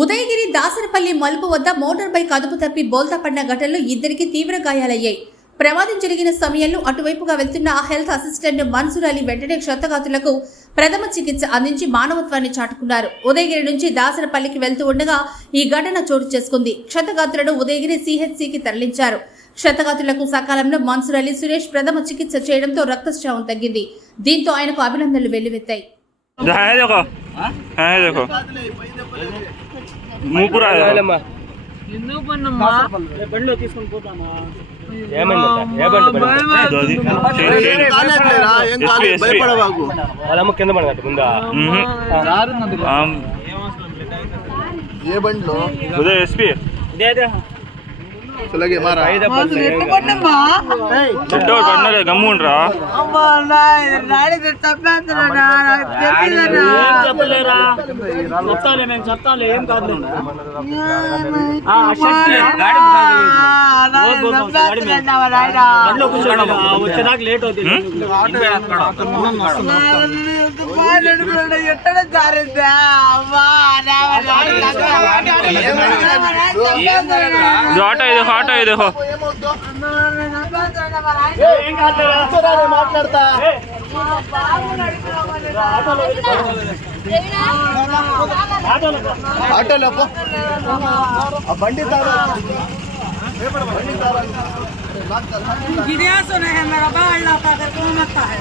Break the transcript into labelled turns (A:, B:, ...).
A: ఉదయగిరి దాసరపల్లి మలుపు వద్ద motor bike అదుపు తప్పి బోల్తా పడిన ఘటనలో ఇద్దరికి తీవ్ర గాయాలయ్యాయి. ప్రమాదం జరిగిన సమయంలో అటువైపుగా వెళ్తున్న ఆ హెల్త్ అసిస్టెంట్ మన్సూర్ అలీ వెంటనే క్షతగాతులకు ప్రథమ చికిత్స అందించి మానవత్వాన్ని చాటుకున్నారు. ఉదయగిరి నుంచి దాసరపల్లికి వెళ్తూ ఉండగా ఈ ఘటన చోటు చేసుకుంది. క్షతగాతులను ఉదయగిరి సిహెచ్సికి తరలించారు. క్షతగాతులకు సకాలంలో మన్సూర్ అలీ సురేష్ ప్రథమ చికిత్స చేయడంతో రక్తస్రావం తగ్గింది. దీంతో ఆయనకు అభినందనలు వెల్లువెత్తాయి.
B: इधर है देखो है देखो मुंह पूरा है देखो।
C: ఎందుకు పన్నమ్మా
D: బండిలో తీసుకొని పోతామా
C: ఏమైందంట? ఏ బండి బండి?
B: ఇదో అది. చేయి, చేయి.
E: కాలేదులేరా, ఏం
B: SP,
E: కాలేదు
B: SP.
E: భయపడవాకు
C: వాళ్ళమ్మ కింద పడగట్టు ముందా
B: మ్మ్. ఆమ్,
E: ఏ బండిలో
C: తెలియదన్నా
D: ఏం చెప్పలేరా? చెప్తాలే ఏం కాదు. ఆ, గాడి గాడి. బండిలో కూర్చోండి. వచ్చేదాకా లేట్ అవుతుంది.
C: ఎక్కడ జారిందా అమ్మా.
B: ఇది ఆటో ఇది ఆటో ఇది హో.
D: ఏం కాదులేరా
E: మాట్లాడతా
D: ఆటోలో పో.
E: ఆటోలో పో. ఆ బండి తారా బండి తారా
C: गिरिया सुने हैं मेरा बाल लाता है कौन लगता है